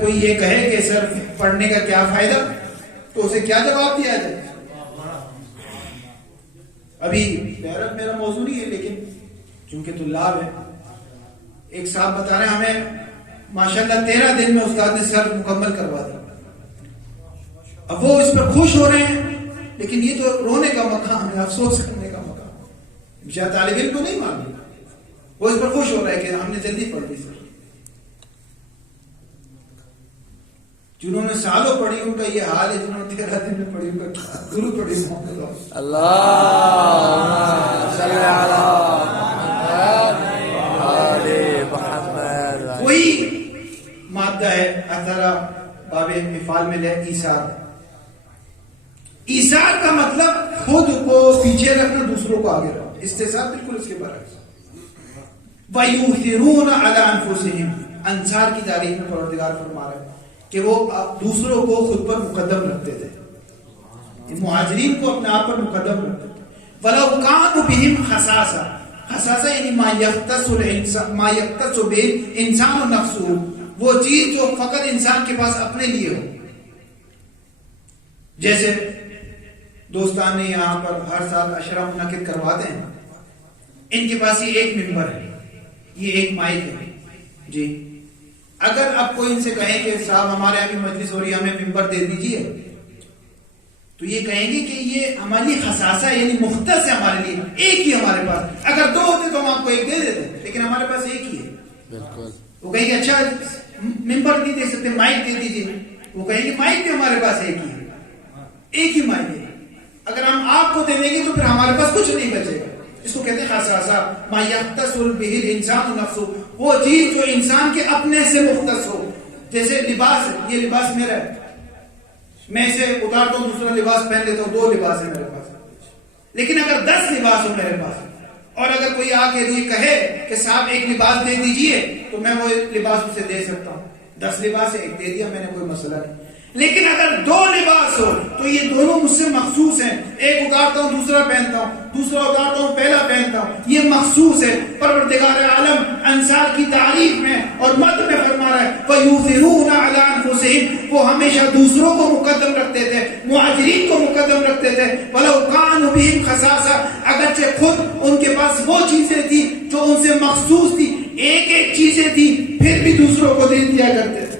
کوئی یہ کہے کہ سر پڑھنے کا کیا فائدہ، تو اسے کیا جواب دیا جائے؟ ابھی بہرحال میرا موضوع نہیں ہے، لیکن چونکہ طلاب ہے، ایک صاحب بتا رہے ہیں ہمیں ماشاءاللہ 13 دن میں استاد نے سر مکمل کروا دیا. اب وہ اس پر خوش ہو رہے ہیں، لیکن یہ تو رونے کا مقام ہے، افسوس کرنے کا مقام. شاید طالب علم کو نہیں معلوم، وہ اس پر خوش ہو رہا ہے کہ ہم نے جلدی پڑھ لی سر. جنہوں نے سالوں پڑھی ان کا یہ حال ہے، جنہوں نے 13 دن میں پڑھی ان کا گرو پڑھی. اللہ صلی علی محمد. وہی مادہ ہے اثر باب انفعال میں لے ایثار. ایثار کا مطلب خود کو پیچھے رکھنا، دوسروں کو آگے رکھنا. استحصال بالکل اس کے برعکس. وَيُؤْثِرُونَ عَلَىٰ أَنفُسِهِمْ. انصار کی تعریف میں پروردگار فرما رہا ہے کہ وہ دوسروں کو خود پر مقدم رکھتے تھے، مہاجرین کو اپنے آپ پر مقدم رکھتے تھے. وَلَوْ كَانُوا بِهِمْ خَصَاصَةً. خصاصہ یعنی ما یختص بِهِ الْإِنسَانُ نَفْسُهُ، وہ چیز جو فقط انسان کے پاس اپنے لیے ہو. جیسے دوستان نے یہاں پر ہر سال عشرہ منعقد کرواتے ہیں، ان کے پاس یہ ایک ممبر ہے، یہ ایک مائک ہے جی. اگر اب کوئی ان سے کہیں کہ صاحب ہمارے یہاں بھی مجلس ہو رہی ہے، ہمیں ممبر دے دیجیے، تو یہ کہیں گے کہ یہ ہماری خصاصہ یعنی مختص ہے ہمارے لیے، ایک ہی ہمارے پاس. اگر دو ہوتے تو ہم آپ کو ایک دے دیتے، لیکن ہمارے پاس ایک ہی ہے. وہ کہیں گے اچھا ممبر نہیں دے سکتے، مائک دے دیجیے. وہ کہیں گے مائک بھی ہمارے پاس ایک ہی ہے، ایک ہی مائک ہے. اگر ہم آپ کو دے دیں گے تو پھر ہمارے پاس کچھ نہیں بچے گا. اس کو کہتے ہیں خصاصہ ما یختص بہ الانسان نفسہ، وہ چیز جو انسان کے اپنے سے مختص ہو. جیسے لباس ہے، یہ لباس میرا ہے، میں اسے اتارتا ہوں دوسرا لباس پہن لیتا ہوں، 2 لباس ہے میرے پاس. لیکن اگر 10 لباس ہو میرے پاس، اور اگر کوئی آ کے یہ کہے کہ صاحب ایک لباس دے دیجئے، تو میں وہ لباس اسے دے سکتا ہوں. 10 لباس ہے، ایک دے دیا میں نے، کوئی مسئلہ نہیں. لیکن اگر 2 لباس ہو تو یہ دونوں مجھ سے مخصوص ہیں. ایک اتارتا ہوں دوسرا پہنتا ہوں، دوسرا اتارتا ہوں پہلا پہنتا ہوں، یہ مخصوص ہے. پروردگار عالم انصار کی تعریف میں اور مدح میں فرما رہا ہے وَيُؤْثِرُونَ عَلَىٰ أَنفُسِهِمْ، وہ ہمیشہ دوسروں کو مقدم رکھتے تھے، مہاجرین کو مقدم رکھتے تھے. وَلَوْ كَانُوا بِهِمْ خَصَاصَةً، اگرچہ خود ان کے پاس وہ چیزیں تھی جو ان سے مخصوص تھی، ایک ایک چیزیں تھی، پھر بھی دوسروں کو دے دیا کرتے تھے.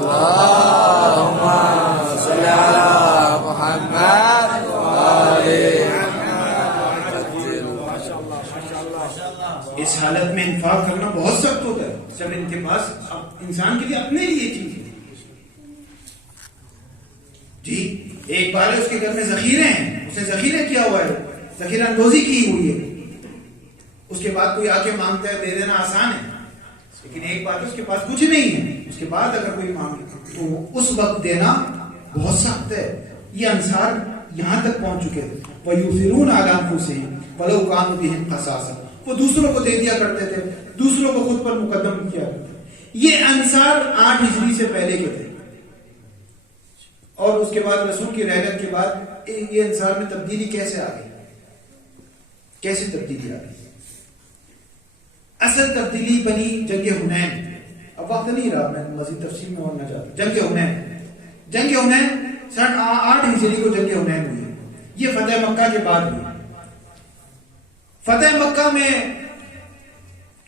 اللهم صل على محمد اس حالت میں انفاق کرنا بہت سخت ہوتا ہے جب ان کے پاس انسان کے لیے اپنے لیے چیز ہے. جی ایک بار اس کے گھر میں ذخیرے ہیں، اس نے ذخیرے کیا ہوا ہے، ذخیرہ اندوزی کی ہوئی ہے. اس کے بعد کوئی آ کے مانگتا ہے، دے دینا آسان ہے. لیکن ایک بات ہے اس کے پاس کچھ نہیں ہے، اس کے بعد اگر کوئی مانگے تو اس وقت دینا بہت سخت ہے. یہ انصار یہاں تک پہنچ چکے تھے. وَيُؤْثِرُونَ عَلَىٰ أَنفُسِهِمْ وَلَوْ كَانُوا بِهِمْ خَصَاصَةً، وہ دوسروں کو دے دیا کرتے تھے، دوسروں کو خود پر مقدم کیا کرتے تھے. یہ انصار 8 ہجری سے پہلے کے تھے، اور اس کے بعد رسول کی رحلت کے بعد یہ انصار میں تبدیلی کیسے آ گئی؟ کیسے تبدیلی آ گئی؟ اصل تبدیلی بنی جنگ حنین. اب وقت نہیں رہا، میں مزید تفصیل میں ہونا چاہتا ہوں. جنگ حنین 8 ہجری کو جنگ حنین ہوئی. یہ فتح مکہ کے بعد ہوئی. فتح مکہ میں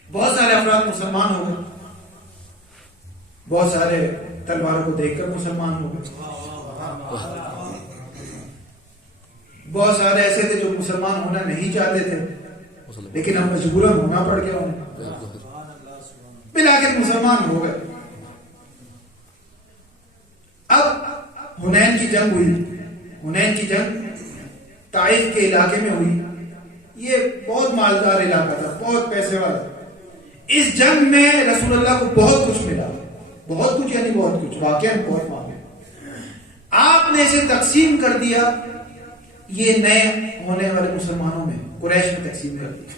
بہت سارے افراد مسلمان ہو گئے، بہت سارے تلواروں کو دیکھ کر مسلمان ہو گئے. بہت سارے ایسے تھے جو مسلمان ہونا نہیں چاہتے تھے، لیکن اب مجبوراً ہونا پڑ گیا انہیں، بالآخر مسلمان ہو گئے. اب حنین کی جنگ ہوئی. حنین کی جنگ طائف کے علاقے میں ہوئی. یہ بہت مالدار علاقہ تھا، بہت پیسے والا. اس جنگ میں رسول اللہ کو بہت کچھ ملا، بہت کچھ یعنی بہت کچھ، واقعا بہت مانگے. آپ نے اسے تقسیم کر دیا یہ نئے ہونے والے مسلمانوں میں، قریش میں تقسیم کر دیا.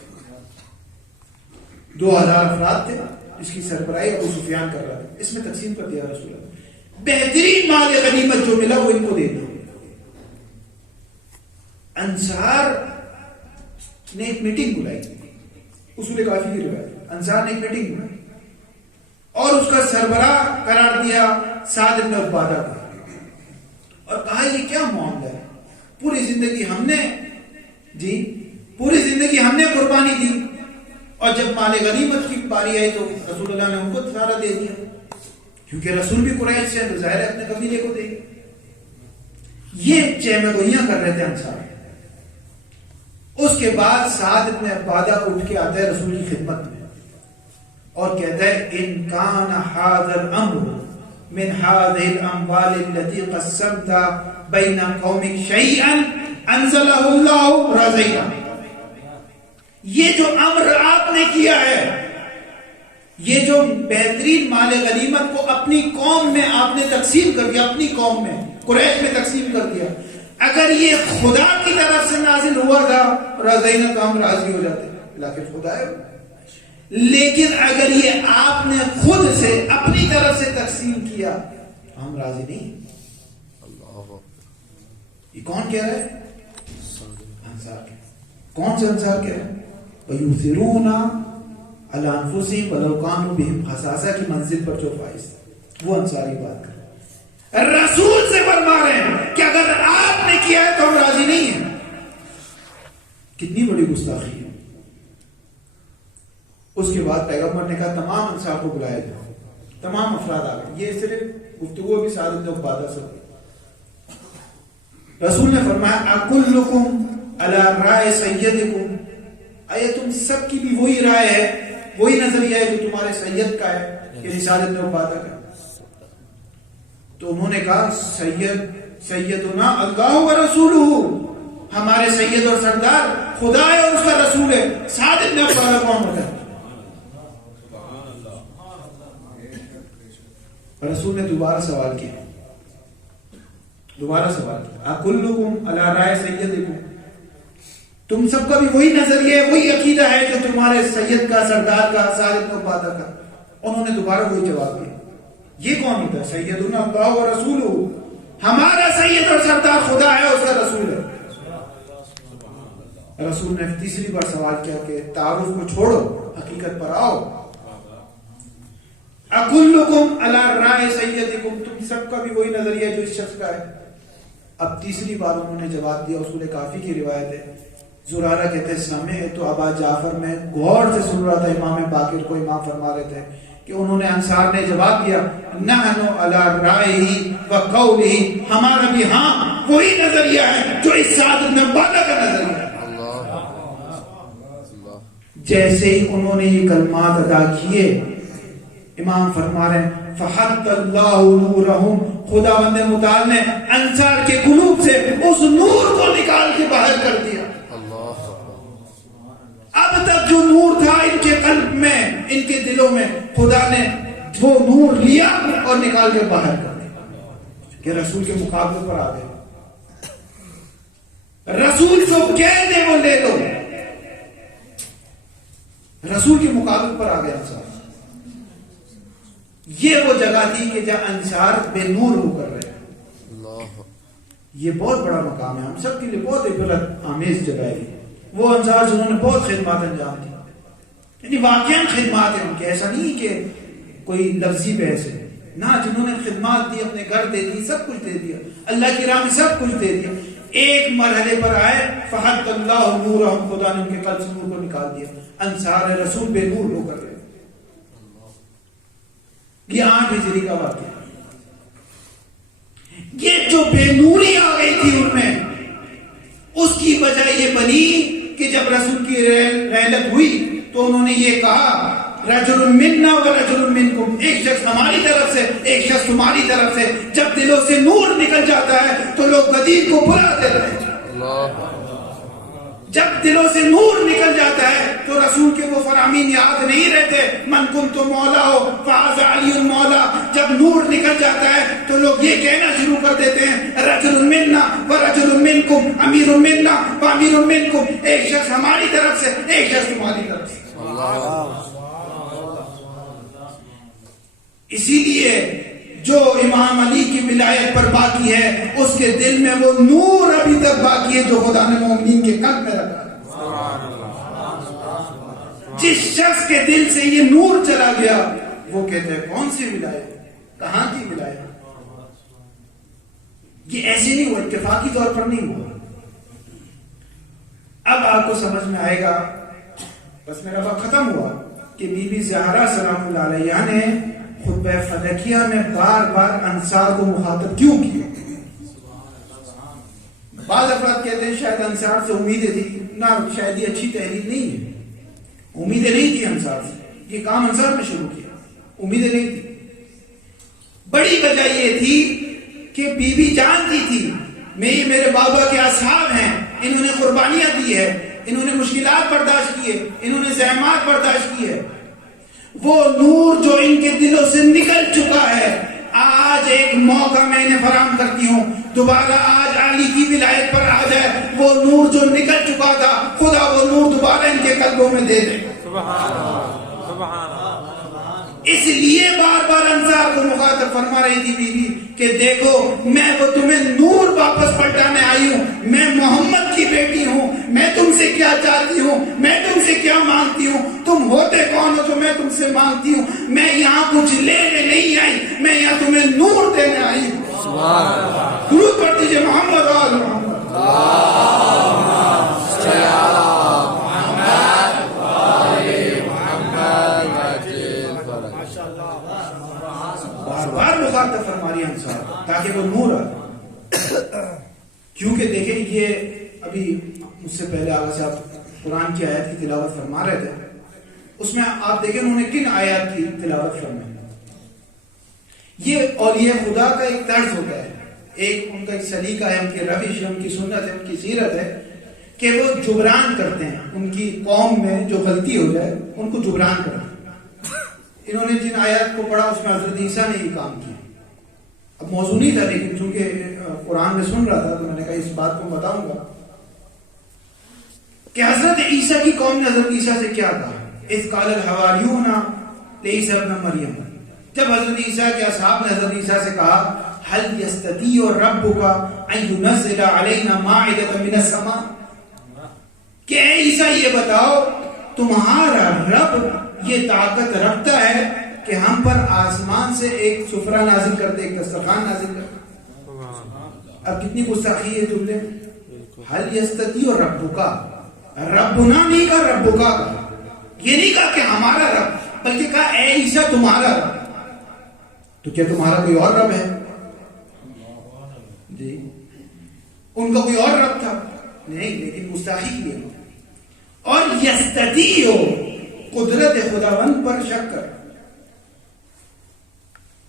2000 افراد تھے جس کی سربراہی ابو سفیان کر رہا تھا. اس میں تقسیم کر دیا رسول اللہ. بہترین مال غنیمت جو ملا وہ ان کو دے دیا. انصار نے ایک میٹنگ بلائی. اصول کافی کی روایت، انصار نے ایک میٹنگ میں اور اس کا سربراہ قرار دیا سعد بن عبادہ کو، اور کہا یہ کیا معاملہ ہے، پوری زندگی ہم نے قربانی دی، اور جب مال غنیمت کی باری آئی تو رسول اللہ نے ان کو سارا دے دیا، کیونکہ رسول بھی قریش سے تو ظاہر ہے اپنے قبیلے کو دے گا۔ یہ چہمگوئیاں کر رہے تھے انصار۔ اس کے بعد سعد بن عبادہ اٹھ کے آتا ہے رسول کی خدمت میں اور کہتا ہے ان کان ھذا الامر من هذه الاموال التي قسمت بين قومك شيئا انزله الله رضينا، یہ جو امر آپ نے کیا ہے، یہ جو بہترین مال غنیمت کو اپنی قوم میں آپ نے تقسیم کر دیا، اپنی قوم میں قریش میں تقسیم کر دیا، اگر یہ خدا کی طرف سے نازل ہوا تھا رضینا تو ہم راضی ہو جاتے، لیکن خدا ہے، لیکن اگر یہ آپ نے خود سے اپنی طرف سے تقسیم کیا ہم راضی نہیں۔ یہ کون کہہ رہا ہے؟ انصار۔ کون سے انصار کہہ رہے ہیں؟ وَيُؤْثِرُونَ عَلَىٰ أَنفُسِهِمْ وَلَوْ كَانُوا بِهِمْ خَصَاصَةٌ کی منزل پر جو فائز تھا، وہ انصاری بات کر رہے ہیں، رسول سے فرما رہے ہیں کہ اگر آپ نے کیا ہے تو ہم راضی نہیں ہیں۔ کتنی بڑی گستاخی ہے۔ اس کے بعد پیغمبر نے کہا تمام انصار کو بلایا جائے، تمام افراد آ گئے۔ یہ صرف گفتگو بھی سعد بن عبادہ سے ہوئی۔ رسول نے فرمایا اکلکم علی رائے سیدکم، آیا تم سب کی بھی وہی رائے ہے، وہی نظریہ ہے جو تمہارے سید کا ہے، یعنی سعد بن عبادہ کا؟ تو انہوں نے کہا سیدنا اللہ و رسولہ، ہمارے سید اور سردار خدا ہے اور اس کا رسول ہے۔ سعد بن عبادہ کون ہوتا ہے؟ رسول نے دوبارہ سوال کیا اکلکم علی رائے سیدکم، تم سب کا بھی وہی نظریہ ہے، وہی عقیدہ ہے جو تمہارے سید کا، سردار کا، سعد بن عبادہ کا؟ انہوں نے دوبارہ وہی جواب دیا۔ یہ کون ہوتا ہے؟ سیدنا اللہ و رسولہ، ہمارا سید اور سردار خدا ہے، اس کا رسول ہے۔ رسول نے تیسری بار سوال کیا کہ تعارف کو چھوڑو، حقیقت پر آؤ۔ اکلکم علی رائے سیدکم، تم سب کا بھی وہی نظریہ جو اس شخص کا ہے۔ اب تیسری بار انہوں نے جواب دیا، اصول کافی کی روایت ہے، زرارہ کہتے ہیں سمعت ابا جعفر، میں غور سے سن رہا تھا امام باقر کو، امام فرما رہے تھے کہ انہوں نے انصار نے جواب دیا نحن علی رائہ و قولہ، ہمارا بھی ہاں وہی نظریہ ہے جو اس سعد بن عبادہ کا نظریہ ہے۔ جیسے ہی انہوں نے یہ کلمات ادا کیے، امام فرما رہے ہیں فحط اللہ نورہم، خداوند متعال نے انصار کے قلوب سے اس نور کو نکال کے باہر کر دیا۔ اب تک جو نور تھا ان کے قلب میں، ان کے دلوں میں، خدا نے وہ نور لیا اور نکال کے باہر کر دیا کہ رسول کے مقابلے پر آ گئے۔ رسول جو کہہ دے وہ لے لو، رسول کے مقابلے پر آ گئے انصار۔ یہ وہ جگہ تھی کہ جہاں انصار بے نور ہو کر رہے ہیں۔ یہ بہت بڑا مقام ہے، ہم سب کے لیے بہت عبرت آمیز جگہ ہے۔ وہ انصار جنہوں نے بہت خدمات انجام دی، یعنی واقعاً خدمات ہیں ان کے، ایسا نہیں کہ کوئی لفظی بحث ہے، نہ، جنہوں نے خدمات دی، اپنے گھر دے دی، سب کچھ دے دیا، اللہ کی راہ میں سب کچھ دے دیا۔ ایک مرحلے پر آئے فحط اللہ نورہم، خدا نے ان کے قلب سے نور کو نکال دیا۔ انصار رسول بے نور ہو کر رہے۔ یہ 8 ہجری کا واقعہ، یہ جو بے نوری آ گئی تھی ان میں، اس کی وجہ یہ بنی کہ جب رسول کی رحلت ہوئی تو انہوں نے یہ کہا رجل منا و رجل منکم، ایک شخص ہماری طرف سے، ایک شخص تمہاری طرف سے۔ جب دلوں سے نور نکل جاتا ہے تو لوگ غدیر کو بلا دیتے ہیں، جب دلوں سے نور نکل جاتا ہے تو رسول کے وہ فرامین یاد نہیں رہتے، من کنت مولا ہو فہذا علی مولا۔ جب نور نکل جاتا ہے تو لوگ یہ کہنا شروع کر دیتے ہیں رجل منا و رجل منکم، امیر منا و امیر منکم، ایک شخص ہماری طرف سے، ایک شخص تمہاری طرف سے۔ اسی لیے جو امام علی کی ولایت پر باقی ہے اس کے دل میں وہ نور ابھی تک باقی ہے جو خدا نے مومنین کے قلب میں رکھا ہے۔ جس شخص کے دل سے یہ نور چلا گیا وہ کہتے ہیں کون سی ولایت، کہاں کی ولایت؟ یہ ایسے نہیں ہوا، اتفاقی طور پر نہیں ہوا۔ اب آپ کو سمجھ میں آئے گا، بس میرا وقت ختم ہوا، کہ بی بی زہرا سلام اللہ علیہ نے خطبہ فلکیہ میں بار بار انصار کو مخاطب کیوں کیا؟ بعض افراد کہتے ہیں شاید انصار سے امیدیں تھی، نہ شاید یہ اچھی تحریر نہیں ہے، امیدیں نہیں تھی انصار سے، یہ کام انصار میں شروع کیا، امیدیں نہیں تھی۔ بڑی وجہ یہ تھی کہ بی بی جانتی تھی میرے بابا کے اصحاب ہیں، انہوں نے قربانیاں دی ہے، انہوں نے مشکلات برداشت کی ہے، انہوں نے زحمات برداشت کی ہے، وہ نور جو ان کے دلوں سے نکل چکا ہے، آج ایک موقع میں انہیں فراہم کرتی ہوں، دوبارہ آج علی کی ولایت پر آ جائے، وہ نور جو نکل چکا تھا خدا وہ نور دوبارہ ان کے قلبوں میں دے دے۔ اس لیے بار بار انصار کو مخاطب فرما رہی تھی بی بی کہ دیکھو میں وہ تمہیں نور واپس پلٹانے آئی ہوں، میں محمد کی بیٹی ہوں، میں تم سے کیا چاہتی ہوں، میں تم سے کیا مانگتی ہوں، تم ہوتے کون ہو جو میں تم سے مانگتی ہوں، میں یہاں کچھ لینے نہیں آئی، میں یہاں تمہیں نور دینے آئی ہوں۔ درود پڑھ دیجیے محمد آل محمد۔ بار مخاطب فرما رہی انصار تاکہ وہ نور آئے، کیونکہ دیکھیں یہ ابھی مجھ سے پہلے آگا صاحب قرآن کی آیت کی تلاوت فرما رہے تھے، اس میں آپ دیکھیں انہوں نے کن آیات کی تلاوت فرمائی۔ یہ اولیاء خدا کا ایک طرز ہوتا ہے، ایک ان کا ایک سلیقہ ہے، ان کی روش ہے، ان کی سنت ہے، ان کی سیرت ہے کہ وہ جبران کرتے ہیں، ان کی قوم میں جو غلطی ہو جائے ان کو جبران کرتے ہیں۔ انہوں نے جن آیات کو پڑھا اس میں حضرت عیسیٰ نے یہ کام کیا۔ اب موضوع نہیں تھا لیکن چونکہ قرآن میں سن رہا تھا تو میں نے کہا اس بات کو بتاؤں گا کہ حضرت عیسیٰ کی قوم نے حضرت عیسیٰ سے کیا کہا، اذ قال الحواریون لعیسیٰ ابن مریم، جب حضرت عیسیٰ کے اصحاب نے حضرت عیسیٰ سے کہا هل يستطيع ربك ان ينزل علينا مائدة من السماء، کہ اے عیسیٰ یہ بتاؤ تمہارا رب یہ طاقت رکھتا ہے کہ ہم پر آسمان سے ایک سفرہ نازل کرتے، ایک دسترخوان نازل کرتے؟ اب کتنی گستاخی ہے جملے، هل يستطيع ربك، ربنا نہیں کہا ربک کا، یہ نہیں کہا کہ ہمارا رب، بلکہ کہا اے عیسیٰ تمہارا رب۔ تو کیا تمہارا کوئی اور رب ہے؟ جی ان کا کوئی اور رب تھا؟ نہیں، لیکن گستاخی کی ہے۔ اور یستطیع قدرت خداوند پر شک کر،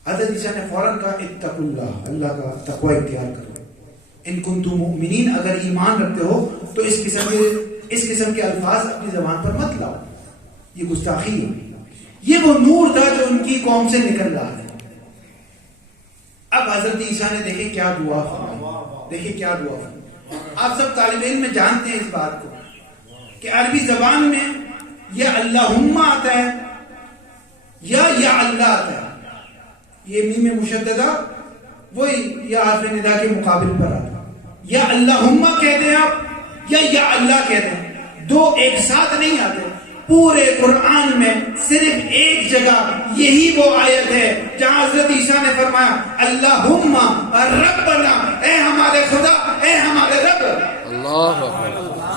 حضرت عیسیٰ نے فوراً کہا اتقوا اللہ، اللہ کا تقوی اختیار کرو، ان کنتم مؤمنین، اگر ایمان رکھتے ہو تو اس قسم کے الفاظ اپنی زبان پر مت لاؤ، یہ گستاخی ہے۔ یہ وہ نور تھا جو ان کی قوم سے نکل رہا تھا۔ اب حضرت عیسیٰ نے دیکھیں کیا دعا فرمائی، دیکھیں کیا دعا فرمائی۔ آپ سب طالب علم میں جانتے ہیں اس بات کو کہ عربی زبان میں یا اللہم آتا ہے یا اللہ آتا ہے، یہ میم مشددہ وہی یا حرف ندا کے مقابل پر آتا ہے، یا اللہم کہتے ہیں آپ یا اللہ کہتے ہیں، دو ایک ساتھ نہیں آتے۔ پورے قرآن میں صرف ایک جگہ یہی وہ آیت ہے جہاں حضرت عیسیٰ نے فرمایا اللہم ربنا، اے ہمارے خدا، اے ہمارے رب۔ اللہ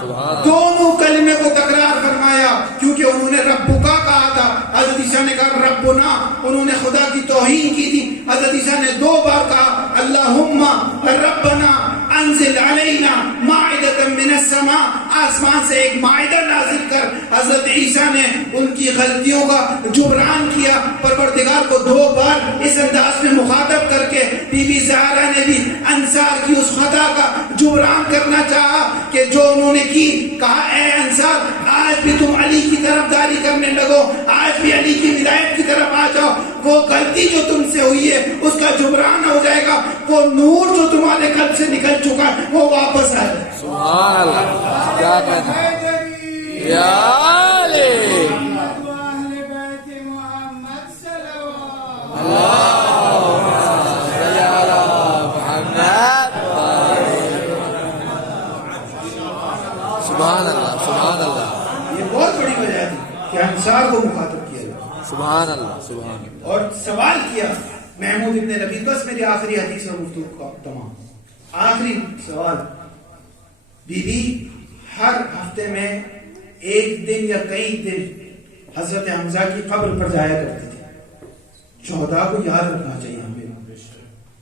سبحان، دونوں کلمے کو تکرار فرمایا کیونکہ انہوں نے ربکا کہا تھا، حضرت عیسیٰ نے کہا ربنا، انہوں نے خدا کی توہین کی تھی۔ حضرت عیسیٰ نے دو بار کہا اللہم ربنا انزل علینا مائدۃ من السماء، آسمان سے ایک مائدہ نازل کر۔ حضرت عیسیٰ نے ان کی غلطیوں کا جبران کیا، پروردگار کو دو بار اس انداز میں مخاطب کر کے بی بی زہرا نے بھی انصار کی اس خطا کا جبران کرنا چاہا کہ جو انہوں نے کی، کہا اے انصار آج بھی تم علی کی طرف داری کرنے لگو، آج بھی علی کی ولایت کی طرف آ جاؤ، وہ غلطی جو تم سے ہوئی ہے اس کا جبران ہو جائے گا، وہ نور جو تمہارے قلب سے نکل چکا ہے وہ واپس آ جائے۔ سبحان اللہ، کیا کہنا ہے یا علی، یہ بہت بڑی وجہ تھی کہ کو مخاطب کیا جاتا ہے. سبحان اللہ سبحان اللہ. اور سوال کیا محمود ابن لبید، بس میری آخری حدیث اور گفتگو کا تمام آخری سوال، بی بی ہر ہفتے میں ایک دن یا کئی دن حضرت حمزہ کی قبر پر جایا کرتی تھی. 14 کو یاد رکھنا چاہیے ہمیں.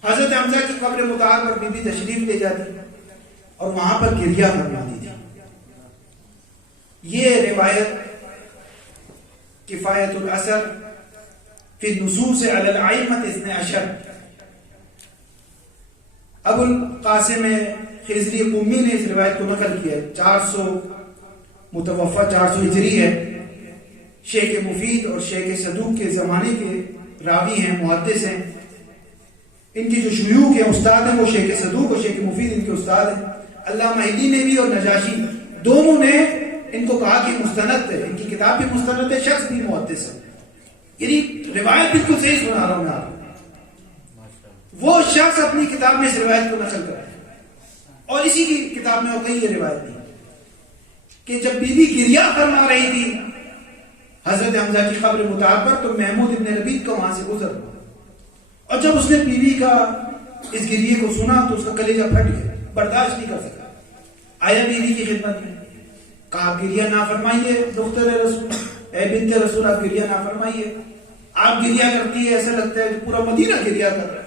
حضرت حمزہ کی قبر مطہر پر بی بی تشریف لے جاتی اور وہاں پر گریہ فرماتی تھی. یہ روایت کفایت الاثر فی النصوص علی الائمۃ 12 ابو القاسم خضری قمی نے اس روایت کو نقل کیا ہے. 400 متوفہ 400 ہجری ہے. شیخ مفید اور شیخ صدوق کے زمانے کے راوی ہیں، محدث ہیں. ان کی جو شیوخ ہیں، استاد ہیں، وہ شیخ صدوق اور شیخ مفید ان کے استاد ہیں. علامہ ہندی نے بھی اور نجاشی دونوں نے ان کو کہا کہ مستند ہے، ان کی کتاب بھی مستند ہے، شخص بھی محدث ہے. یعنی روایت بالکل صحیح سنا رہا ہوں میں آپ کو. وہ شخص اپنی کتاب میں اس روایت کو نقل کرتا ہے اور اسی کی کتاب میں اور کہیں یہ روایت نہیں کہ جب بی بی گریہ فرما رہی تھی حضرت حمزہ کی قبر مطہر پر تو محمود ابن لبید کا وہاں سے گزر ہوا اور جب اس نے بی بی کا اس گریے کو سنا تو اس کا کلیجہ پھٹ گیا، برداشت نہیں کر سکا. آیا بی بی کی خدمت میں، کہا گریہ نہ فرمائیے دختر رسول، اے بنت رسول آپ گریہ نہ فرمائیے. آپ گریہ کرتی ہے ایسا لگتا ہے کہ پورا مدینہ گریہ کر رہا ہے،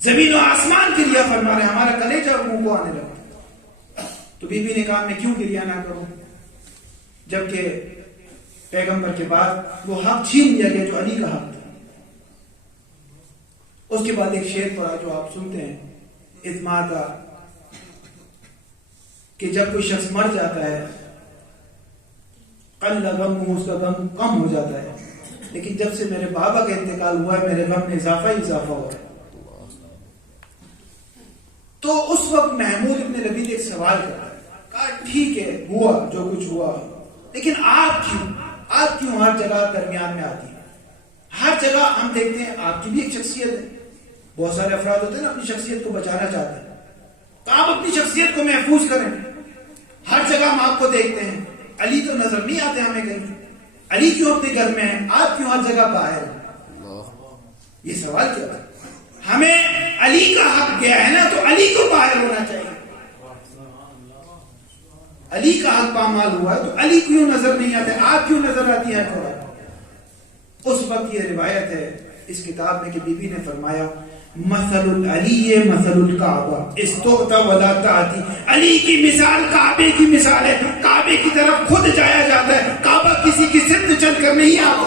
زمین و آسمان گریہ فرما رہے، ہمارا کلیجہ منہ کو آنے لگا. تو بی بی نے کہا میں کیوں گریہ نہ کروں، جبکہ پیغمبر کے بعد وہ حق چھین لیا گیا جو علی کا حق تھا. اس کے بعد ایک شعر پڑھا جو آپ سنتے ہیں اعتماد کا، کہ جب کوئی شخص مر جاتا ہے قل غم، اس کا غم کم ہو جاتا ہے، لیکن جب سے میرے بابا کا انتقال ہوا ہے میرے غم میں اضافہ ہی اضافہ ہوا ہے. تو اس وقت محمود ابن لبید ایک سوال کرتا ہے، کہا ٹھیک ہے ہوا جو کچھ ہوا، لیکن آپ کیوں ہر جگہ درمیان میں آتی ہیں؟ ہر جگہ ہم دیکھتے ہیں آپ کی بھی ایک شخصیت ہے. بہت سارے افراد ہوتے ہیں نا اپنی شخصیت کو بچانا چاہتے ہیں، تو آپ اپنی شخصیت کو محفوظ کریں. ہر جگہ ہم آپ کو دیکھتے ہیں، علی تو نظر نہیں آتے ہمیں کہیں، علی کیوں اپنے گھر میں ہیں، آپ کیوں ہر جگہ باہر ہیں؟ یہ سوال کیا ہے؟ ہمیں علی کا حق گیا ہے نا تو علی کو باہر ہونا چاہیے. علی کا حق پامال ہوا ہے تو علی کیوں نظر نہیں آتے، آپ کیوں نظر آتی ہے تھوڑا. اس وقت یہ روایت ہے اس کتاب میں کہ بی بی نے فرمایا مثل العلی مثل الکعبہ استغتا ولا تعتی. علی کی مثال کعبے کی مثال ہے، کعبے کی طرف خود جایا جاتا ہے، کعبہ کسی کی سمت چل کر نہیں آتا.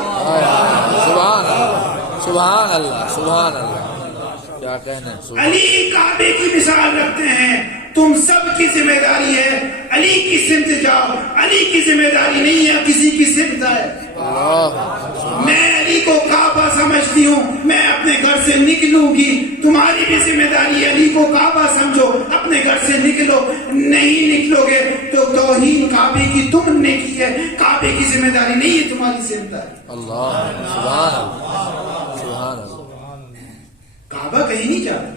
سبحان اللہ سبحان اللہ سبحان اللہ، کیا کہنا ہے. علی کعبے کی مثال رکھتے ہیں، تم سب کی ذمہ داری ہے علی کی سمت جاؤ. علی کی ذمہ داری نہیں ہے کسی کی سمت ہے. میں علی کو کعبہ سمجھتی ہوں، میں اپنے گھر سے نکلوں گی، تمہاری بھی ذمہ داری ہے علی کو کعبہ سمجھو، اپنے گھر سے نکلو. نہیں نکلو گے تو توہین کعبے کی تم نے کی ہے، کعبے کی ذمہ داری نہیں ہے تمہاری سمت ہے. اللہ سبحان اللہ سبحان اللہ. کعبہ کہیں نہیں جاتا،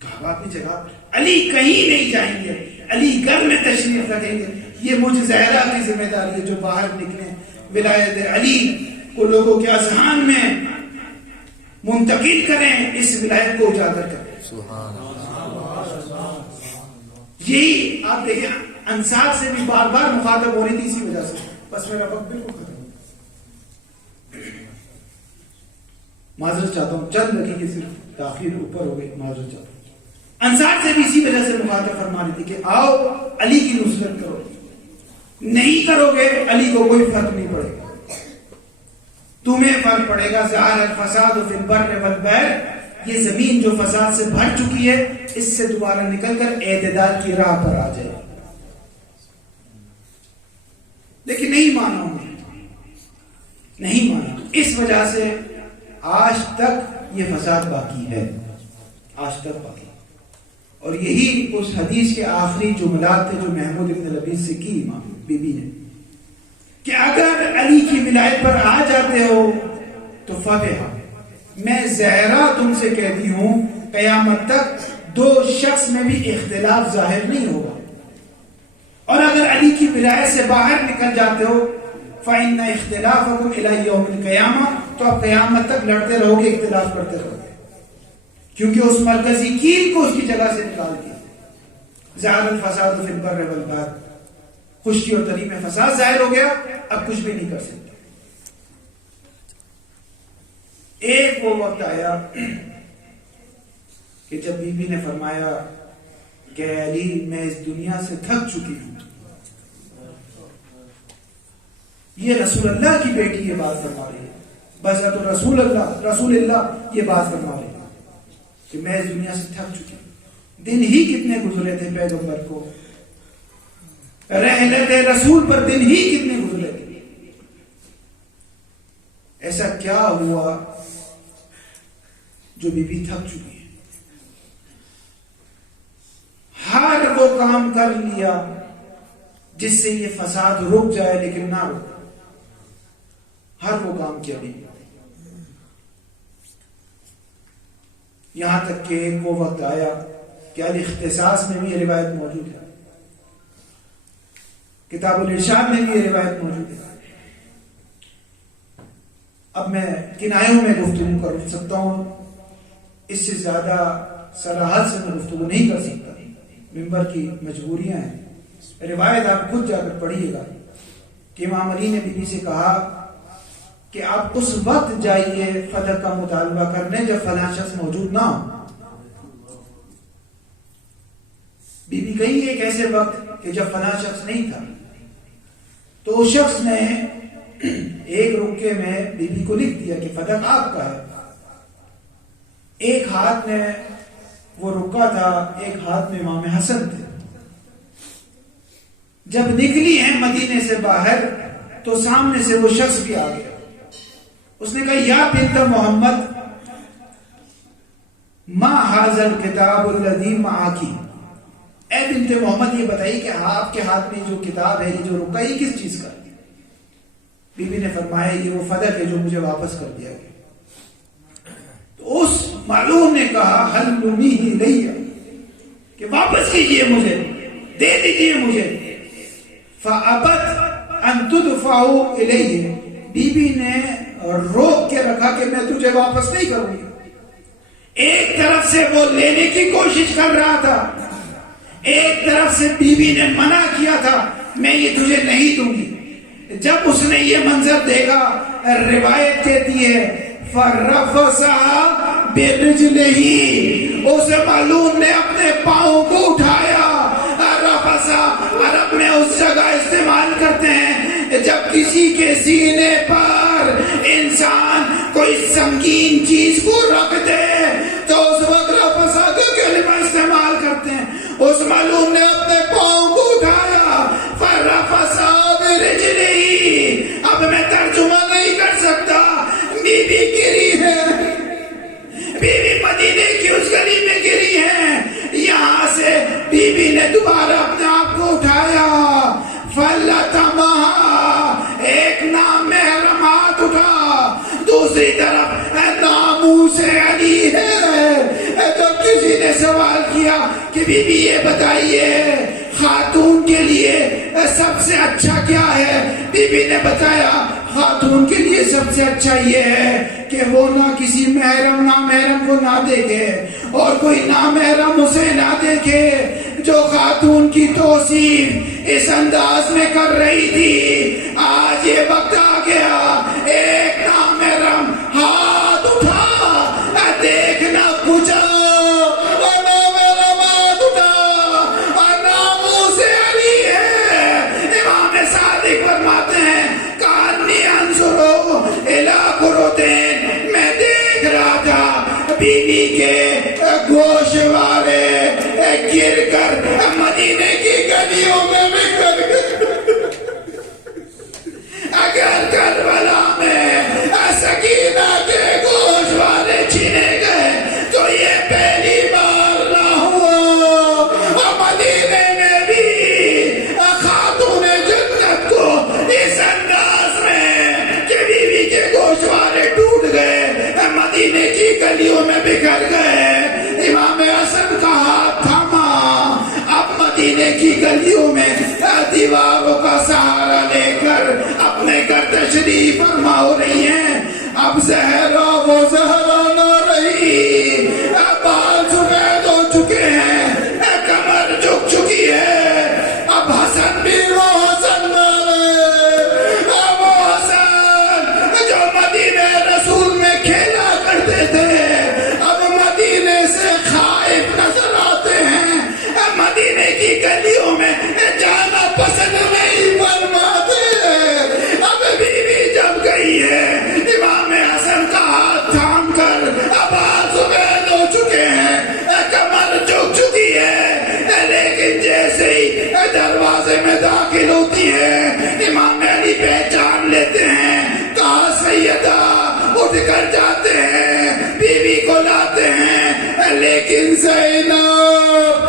کعبہ اپنی جگہ. علی کہیں نہیں جائیں گے، علی گھر میں تشریف رکھیں گے. یہ مجھ زہرا کی ذمہ داری ہے جو باہر نکلیں، ولایت علی کو لوگوں کے اذہان میں منتقل کریں، اس ولایت کو اجاگر کریں. سبحان اللہ. یہی آپ دیکھیں انصار سے بھی بار بار مخاطب ہو رہی تھی اسی وجہ سے. بس میرا وقت بالکل ختم. معذرت چاہتا ہوں، چند لگی کہ صرف تاخیر اوپر ہو گئی، معذرت چاہتا ہوں. انصار سے بھی اسی وجہ سے مخاطب فرما رہی تھی کہ آؤ علی کی نصرت کرو. نہیں کرو گے علی کو کوئی فرق نہیں پڑے گا، تمہیں فرق پڑے گا. ظاہر الفساد فی البر والبحر، یہ زمین جو فساد سے بھر چکی ہے اس سے دوبارہ نکل کر اعتدال کی راہ پر آ جائے. لیکن نہیں مانا انہیں، نہیں مانا. اس وجہ سے آج تک یہ فساد باقی ہے، آج تک باقی. اور یہی اس حدیث کے آخری جملات تھے جو محمود ابن لبید سے کی امام بی بی نے، کہ اگر علی کی ولایت پر آ جاتے ہو تو فتح. میں زہرا تم سے کہتی ہوں قیامت تک دو شخص میں بھی اختلاف ظاہر نہیں ہوگا. اور اگر علی کی ولایت سے باہر نکل جاتے ہو فَإِنَّ اخْتِلَافَكُمْ إِلَى يَوْمِ الْقِيَامَةِ تو آپ قیامت تک لڑتے رہو گے، اختلاف کرتے رہو گے، کیونکہ اس مرکزی کیل کو اس کی جگہ سے نکال دیا۔ ظَهَرَ الْفَسَادُ فِي الْبَرِّ وَالْبَحْرِ، خشکی اور تری میں فساد ظاہر ہو گیا، اب کچھ بھی نہیں کر سکتے۔ ایک وہ وقت آیا کہ جب بی بی نے فرمایا کہ علی میں اس دنیا سے تھک چکی ہوں۔ یہ رسول اللہ کی بیٹی یہ بات فرما رہی ہے، بس تو رسول اللہ یہ بات فرما رہی ہے کہ میں اس دنیا سے تھک چکی ہوں۔ دن ہی کتنے گزرے تھے پیغمبر کو، رحلت رسول پر دن ہی کتنے گزرے تھے، ایسا کیا ہوا جو بی بی تھک چکی ہے؟ ہر وہ کام کر لیا جس سے یہ فساد رک جائے، لیکن نہ رک، ہر وہ کام کیا نہیں۔ یہاں تک کہ ایک وہ وقت آیا کہ الاختصاص میں بھی یہ روایت موجود ہے، کتاب الارشاد میں بھی یہ روایت موجود ہے۔ اب میں کنایوں میں گفتگو کر سکتا ہوں، اس سے زیادہ صراحت سے میں گفتگو نہیں کر سکتا، ممبر کی مجبوریاں ہیں۔ روایت آپ خود جا کر پڑھیے گا کہ امام علی نے بی بی سے کہا کہ آپ اس وقت جائیے فتح کا مطالبہ کرنے جب فلاں شخص موجود نہ ہو۔ بی بی گئی ایک ایسے وقت کہ جب فلاں شخص نہیں تھا، تو اس شخص نے ایک رکے میں بی بی کو لکھ دیا کہ فتح آپ کا ہے۔ ایک ہاتھ میں وہ رکا تھا، ایک ہاتھ میں امام حسن تھے۔ جب نکلی ہیں مدینے سے باہر تو سامنے سے وہ شخص بھی آ گیا۔ اس نے کہا یا بنت محمد ما ھذا الکتاب الذی معکی، اے بنت محمد یہ بتائیے کہ آپ کے ہاتھ میں جو کتاب ہے، یہ جو رکا، یہ کس چیز کا؟ بی بی نے فرمایا یہ وہ فدق ہے جو مجھے واپس کر دیا گیا۔ تو اس معلوم نے کہا حل نمیہ الیہ، کہ واپس کیجئے مجھے، دے دیجئے مجھے۔ فابت ان تدفع الیہ، بی بی نے روک کے رکھا کہ میں تجھے واپس نہیں کروں گی۔ ایک طرف سے وہ لینے کی کوشش کر رہا تھا، ایک طرف سے بی بی نے منع کیا تھا میں یہ تجھے نہیں دوں گی۔ جب اس نے یہ منظر دیکھا، روایت کہتی ہے فَرَفَسَهَا بِرِجْلِهِ، اسے معلوم نے اپنے پاؤں کو اٹھایا۔ رفسا عرب میں اس جگہ استعمال کرتے ہیں جب کسی کے سینے پر انسان کوئی سنگین چیز کو رکھ دے تو اس وقت رفسا کا کلمہ استعمال کرتے ہیں۔ اس معلوم نے اپنے پاؤں کو اٹھایا، فَرَفَسَهَا بِرِجْلِهِ، اب میں ترجمہ نہیں کر سکتا، بی بی گری ہے، بی بی مدینے کی اس گلی میں گری ہے۔ یہاں سے بی بی نے دوبارہ اپنے آپ کو اٹھایا، فَلَّتَمَهَا، ایک نامحرم ہاتھ اٹھا، دوسری طرف ناموس علی ہے۔ جب کسی نے سوال کیا کہ بی بی یہ بتائیے خاتون کے لیے سب سے اچھا کیا ہے، بی بی نے بتایا خاتون کے لیے سب سے اچھا یہ ہے کہ وہ نہ کسی نامحرم کو نہ دیکھے اور کوئی نامحرم اسے نہ دیکھے۔ جو خاتون کی توصیف اس انداز میں کر رہی تھی، آج یہ وقت آ گیا ایک نامحرم ہاتھ اٹھا، دیکھنا کچھ میں دیکھ رہا تھا بیوی کے گوشوارے گر کر مدینے کی گلیوں میں بکھر گئے۔ اگر کربلا میں سکینہ کے گوشوارے چھینے گئے تو یہ پہلی بار نہ ہوا۔ مدینے میں بھی خاتون جنت کو اس انداز میں کہ بیوی کے گوشوارے ٹوٹ گئے، مدینے کی گلیوں میں بکھر گئے۔ امام حسن کا ہاتھ تھاما، اب مدینے کی گلیوں میں دیواروں کا سہارا لے کر اپنے تشریف فرما ہو رہی ہیں. اب زہرا وہ زہرا نہ رہی، اب بال سفید ہو چکے ہیں، کمر جھک چکی ہے. اب حسن بھی وہ حسن نہ رہے، اب وہ حسن جو مدینہ رسول میں کھیلا کرتے تھے اب مدینے سے خائف نظر آتے ہیں، مدینے کی گلیوں میں جانا پسند نہیں فرماتے. اب بیوی جب گئی ہے امام حسن کا ہاتھ تھام کر، اب بال سفید ہو چکے ہیں، کمر جھک چکی ہے، لیکن جیسے ہی دروازے میں داخل ہوتی ہے امام علی پہچان لیتے ہیں. کہا سیدہ، اٹھ کر جاتے ہیں، بیوی کو لاتے ہیں. لیکن زینب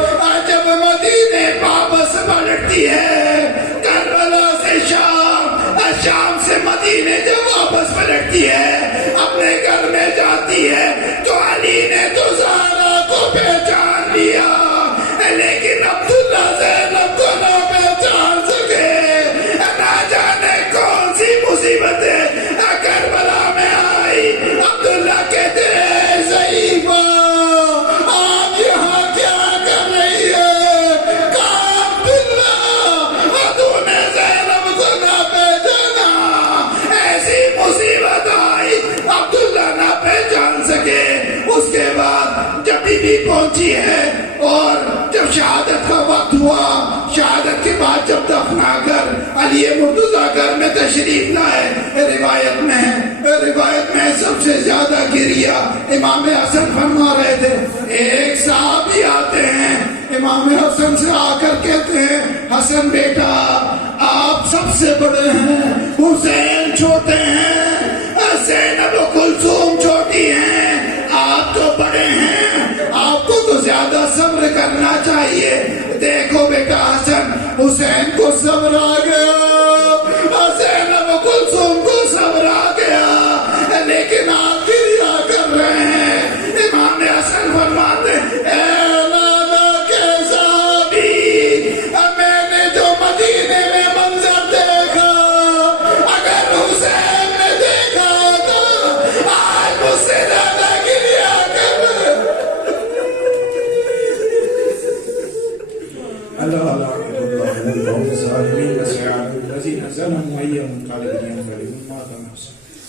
جب مدینے واپس پلٹتی ہے، کربلا سے شام، شام سے مدینے جب واپس پلٹتی ہے، اپنے گھر میں جاتی ہے تو علی نے تو زہرا کو پہچان لیا، لیکن عبداللہ زینب کو نہ پہچان سکے. نہ جانے کون سی مصیبتیں کربلا میں آئی. عبداللہ کہتے ہیں ضعیفہ آپ یہاں کیا کر رہی ہے؟ کہا عبداللہ تو نے زینب کو نہ پہچانا. ایسی مصیبت آئی عبداللہ نہ پہچان سکے. اس کے بعد جب بیوی پہنچی ہے اور جب شہادت کا وقت ہوا، شہادت کے بعد جب دفنا کر علی مرتضیٰ گھر میں تشریف لائے، روایت میں سب سے زیادہ گریا امام حسن فرما رہے تھے. ایک صحابی آتے ہیں امام حسن سے آ کر کہتے ہیں حسن بیٹا آپ سب سے بڑے ہیں، حسین چھوٹے ہیں، زینب و کلثوم چھوٹی ہیں، آپ تو بڑے ہیں، آپ کو تو زیادہ صبر کرنا چاہیے. دیکھو بیٹا حسن، حسین کو صبر آ گیا، زینب و کلثوم